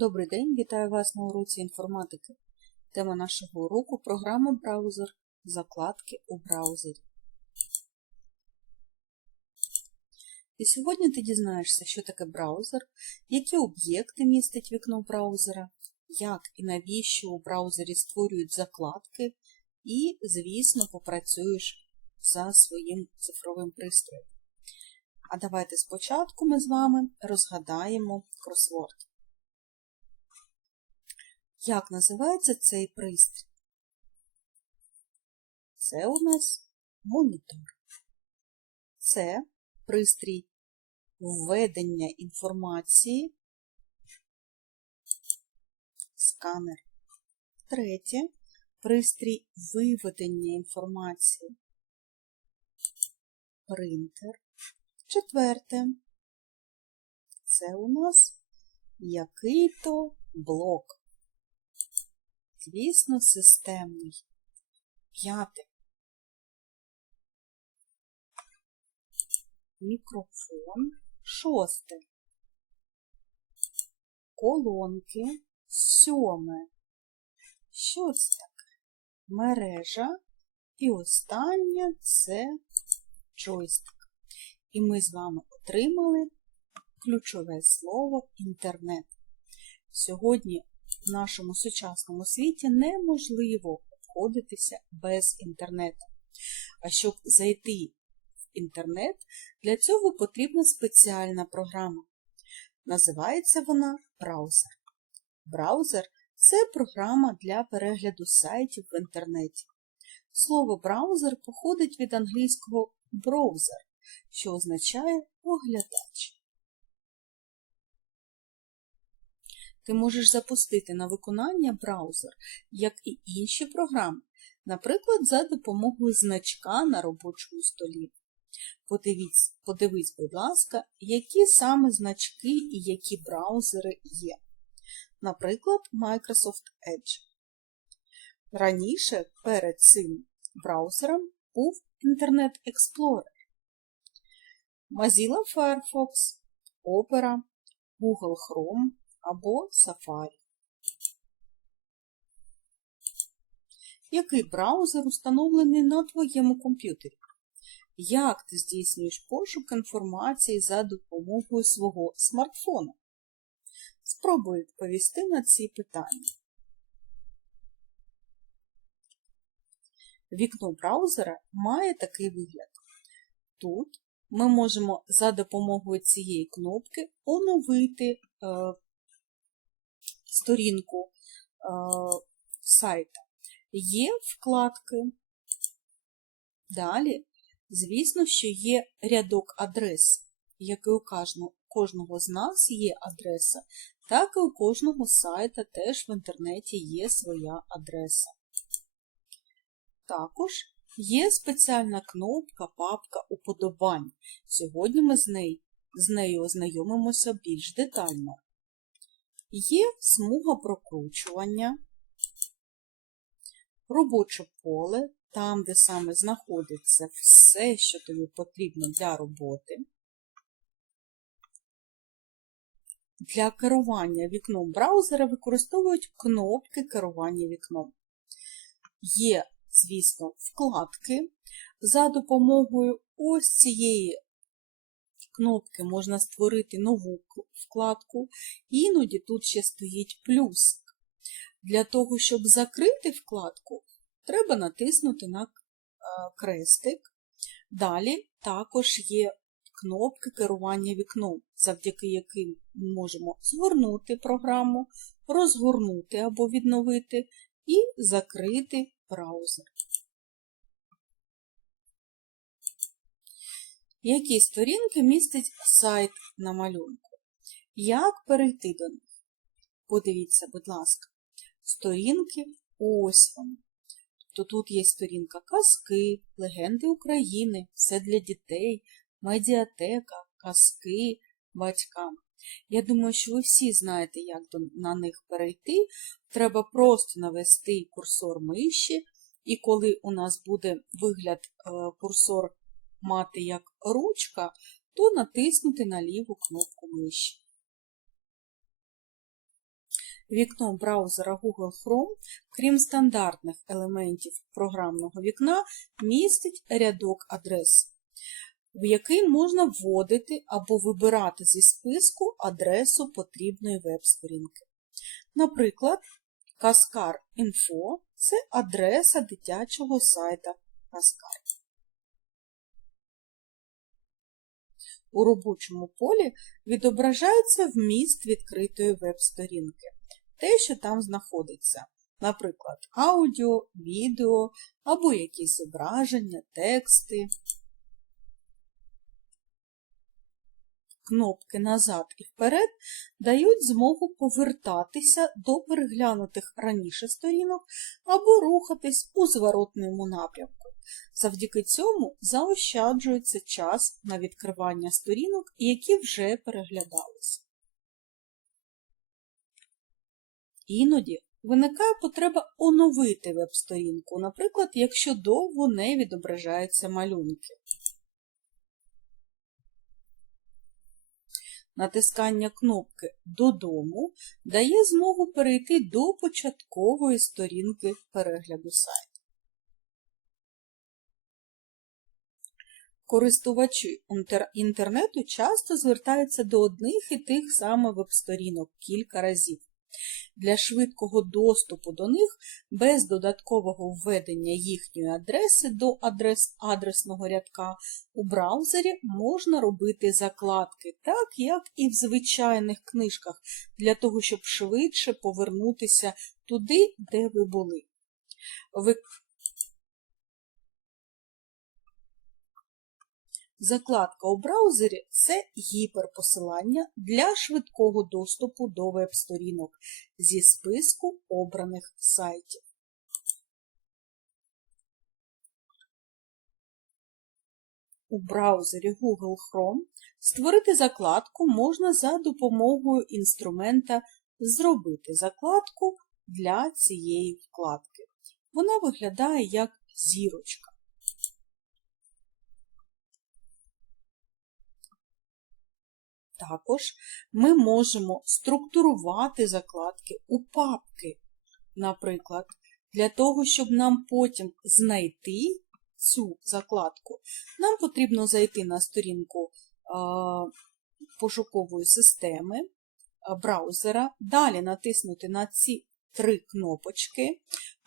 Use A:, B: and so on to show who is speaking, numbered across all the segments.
A: Добрий день, вітаю вас на уроці інформатики. Тема нашого уроку – програма браузер, закладки у браузері. І сьогодні ти дізнаєшся, що таке браузер, які об'єкти містить вікно браузера, як і навіщо у браузері створюють закладки, і, звісно, попрацюєш за своїм цифровим пристроєм. А давайте спочатку ми з вами розгадаємо кросворд. Як називається цей пристрій? Це у нас монітор. Це пристрій введення інформації, сканер. Третє пристрій виведення інформації, принтер. Четверте, це у нас який-то блок. Звісно, системний. П'яте. Мікрофон. Шосте. Колонки. Сьоме. Що це таке? Мережа. І останнє це джойстик. І ми з вами отримали ключове слово інтернет. Сьогодні в нашому сучасному світі неможливо обходитися без інтернету. А щоб зайти в інтернет, для цього потрібна спеціальна програма. Називається вона браузер. Браузер це програма для перегляду сайтів в інтернеті. Слово браузер походить від англійського browser, що означає оглядач. Ти можеш запустити на виконання браузер, як і інші програми, наприклад, за допомогою значка на робочому столі. Подивіться, подивись, будь ласка, які саме значки і які браузери є. Наприклад, Microsoft Edge. Раніше перед цим браузером був Internet Explorer, Mozilla Firefox, Opera, Google Chrome або Safari. Який браузер установлений на твоєму комп'ютері? Як ти здійснюєш пошук інформації за допомогою свого смартфона? Спробуй відповісти на ці питання. Вікно браузера має такий вигляд. Тут ми можемо за допомогою цієї кнопки оновити е, сторінку е, сайта. Є вкладки. Далі, звісно, що є рядок адрес, як і у кожного, з нас є адреса, так і у кожного сайта теж в інтернеті є своя адреса. Також є спеціальна кнопка папка уподобань. Сьогодні ми з нею, з нею ознайомимося більш детально. Є смуга прокручування, робоче поле, там, де саме знаходиться все, що тобі потрібно для роботи. Для керування вікном браузера використовують кнопки керування вікном. Є, звісно, вкладки. За допомогою ось цієї кнопки можна створити нову вкладку, іноді тут ще стоїть плюсик. Для того, щоб закрити вкладку, треба натиснути на крестик. Далі також є кнопки керування вікном, завдяки яким ми можемо згорнути програму, розгорнути або відновити і закрити браузер. Які сторінки містить сайт на малюнку? Як перейти до них? Подивіться, будь ласка, сторінки ось вони. То тут є сторінка казки, легенди України, все для дітей, медіатека, казки батькам. Я думаю, що ви всі знаєте, як на них перейти. Треба просто навести курсор миші, і коли у нас буде вигляд курсор мати як ручка, то натиснути на ліву кнопку миші. Вікно браузера Google Chrome, крім стандартних елементів програмного вікна, містить рядок адрес, в який можна вводити або вибирати зі списку адресу потрібної веб-сторінки. Наприклад, Каскар Info – це адреса дитячого сайта Каскар. У робочому полі відображається вміст відкритої веб-сторінки, те, що там знаходиться, наприклад, аудіо, відео або якісь зображення, тексти. Кнопки назад і вперед дають змогу повертатися до переглянутих раніше сторінок або рухатись у зворотному напрямку. Завдяки цьому заощаджується час на відкривання сторінок, які вже переглядалися. Іноді виникає потреба оновити веб-сторінку, наприклад, якщо довго не відображаються малюнки. Натискання кнопки Додому дає змогу перейти до початкової сторінки перегляду сайту. Користувачі інтернету часто звертаються до одних і тих самих веб-сторінок кілька разів. Для швидкого доступу до них без додаткового введення їхньої адреси до адрес адресного рядка у браузері можна робити закладки, так як і в звичайних книжках, для того, щоб швидше повернутися туди, де ви були. Закладка у браузері це гіперпосилання для швидкого доступу до веб-сторінок зі списку обраних сайтів. У браузері Google Chrome створити закладку можна за допомогою інструмента Зробити закладку для цієї вкладки. Вона виглядає як зірочка. Також ми можемо структурувати закладки у папки. Наприклад, для того, щоб нам потім знайти цю закладку, нам потрібно зайти на сторінку пошукової системи браузера, далі натиснути на ці три кнопочки,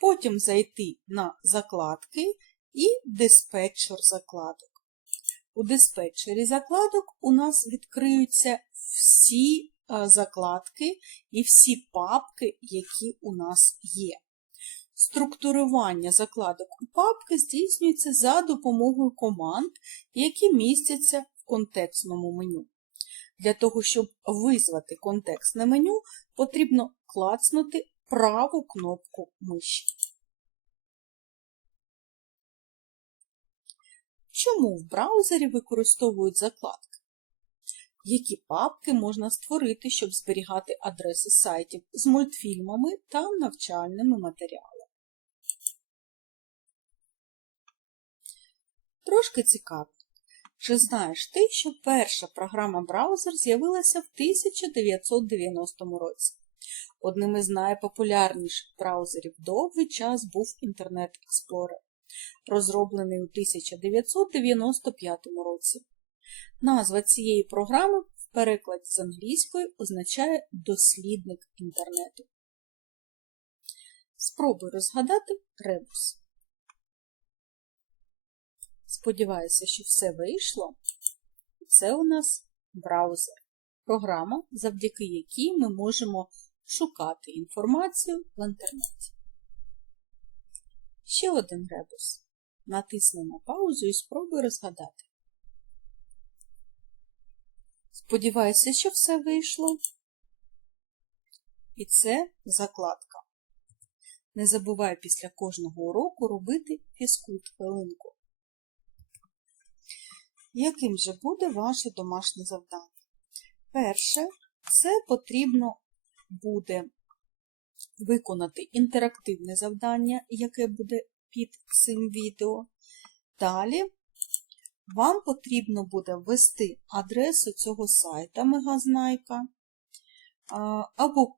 A: потім зайти на закладки і диспетчер закладок. У диспетчері закладок у нас відкриються всі закладки і всі папки, які у нас є. Структурування закладок у папки здійснюється за допомогою команд, які містяться в контекстному меню. Для того, щоб визвати контекстне меню, потрібно клацнути праву кнопку миші. Чому в браузері використовують закладки? Які папки можна створити, щоб зберігати адреси сайтів з мультфільмами та навчальними матеріалами? Трошки цікаво. Чи знаєш ти, що перша програма браузер з'явилася в 1990 році? Одним із найпопулярніших браузерів довгий час був Internet Explorer розроблений у 1995 році. Назва цієї програми в перекладі з англійської означає дослідник інтернету. Спробуй розгадати ребус. Сподіваюся, що все вийшло. Це у нас браузер. Програма, завдяки якій ми можемо шукати інформацію в інтернеті. Ще один ребус. Натисни на паузу і спробуй розгадати. Сподіваюся, що все вийшло. І це закладка. Не забувай після кожного уроку робити фізкульт хвилинку. Яким же буде ваше домашнє завдання? Перше, це потрібно буде виконати інтерактивне завдання, яке буде під цим відео. Далі вам потрібно буде ввести адресу цього сайта Мегазнайка, або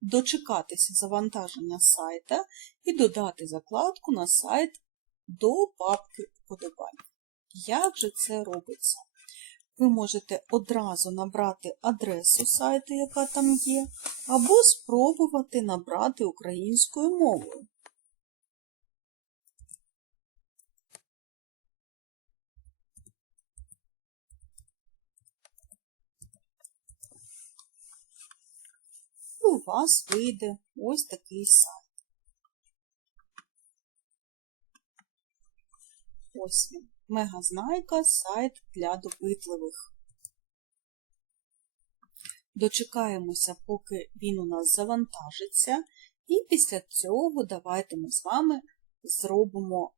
A: дочекатися завантаження сайта і додати закладку на сайт до папки вподобань. Як же це робиться? Ви можете одразу набрати адресу сайту, яка там є, або спробувати набрати українською мовою. І у вас вийде ось такий сайт. Ось він. Мегазнайка сайт для допитливих. Дочекаємося, поки він у нас завантажиться, і після цього давайте ми з вами зробимо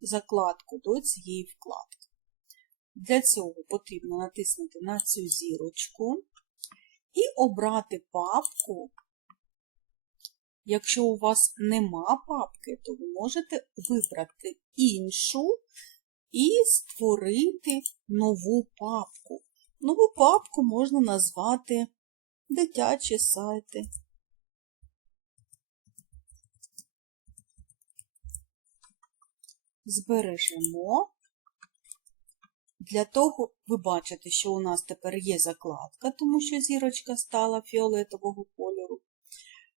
A: закладку до цієї вкладки. Для цього потрібно натиснути на цю зірочку і обрати папку. Якщо у вас нема папки, то ви можете вибрати іншу і створити нову папку. Нову папку можна назвати дитячі сайти. Збережемо. Для того ви бачите, що у нас тепер є закладка, тому що зірочка стала фіолетового кольору.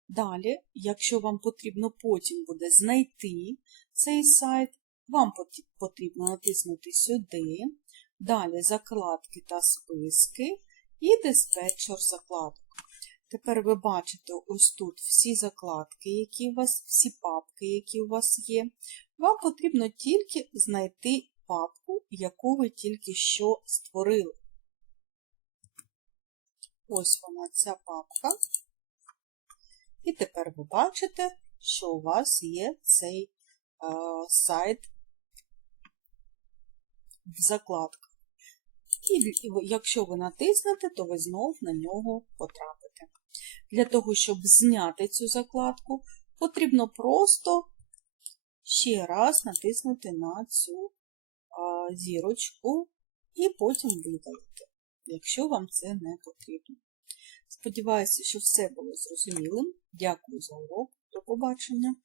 A: Далі, якщо вам потрібно потім буде знайти цей сайт, вам потрібно натиснути сюди, далі закладки та списки і диспетчер закладок. Тепер ви бачите ось тут всі закладки, які у вас, всі папки, які у вас є. Вам потрібно тільки знайти папку, яку ви тільки що створили. Ось вона ця папка. І тепер ви бачите, що у вас є цей е, сайт в закладках. І якщо ви натиснете, то ви знов на нього потрапите. Для того, щоб зняти цю закладку, потрібно просто ще раз натиснути на цю а, зірочку і потім видалити, якщо вам це не потрібно. Сподіваюся, що все було зрозумілим. Дякую за урок. До побачення!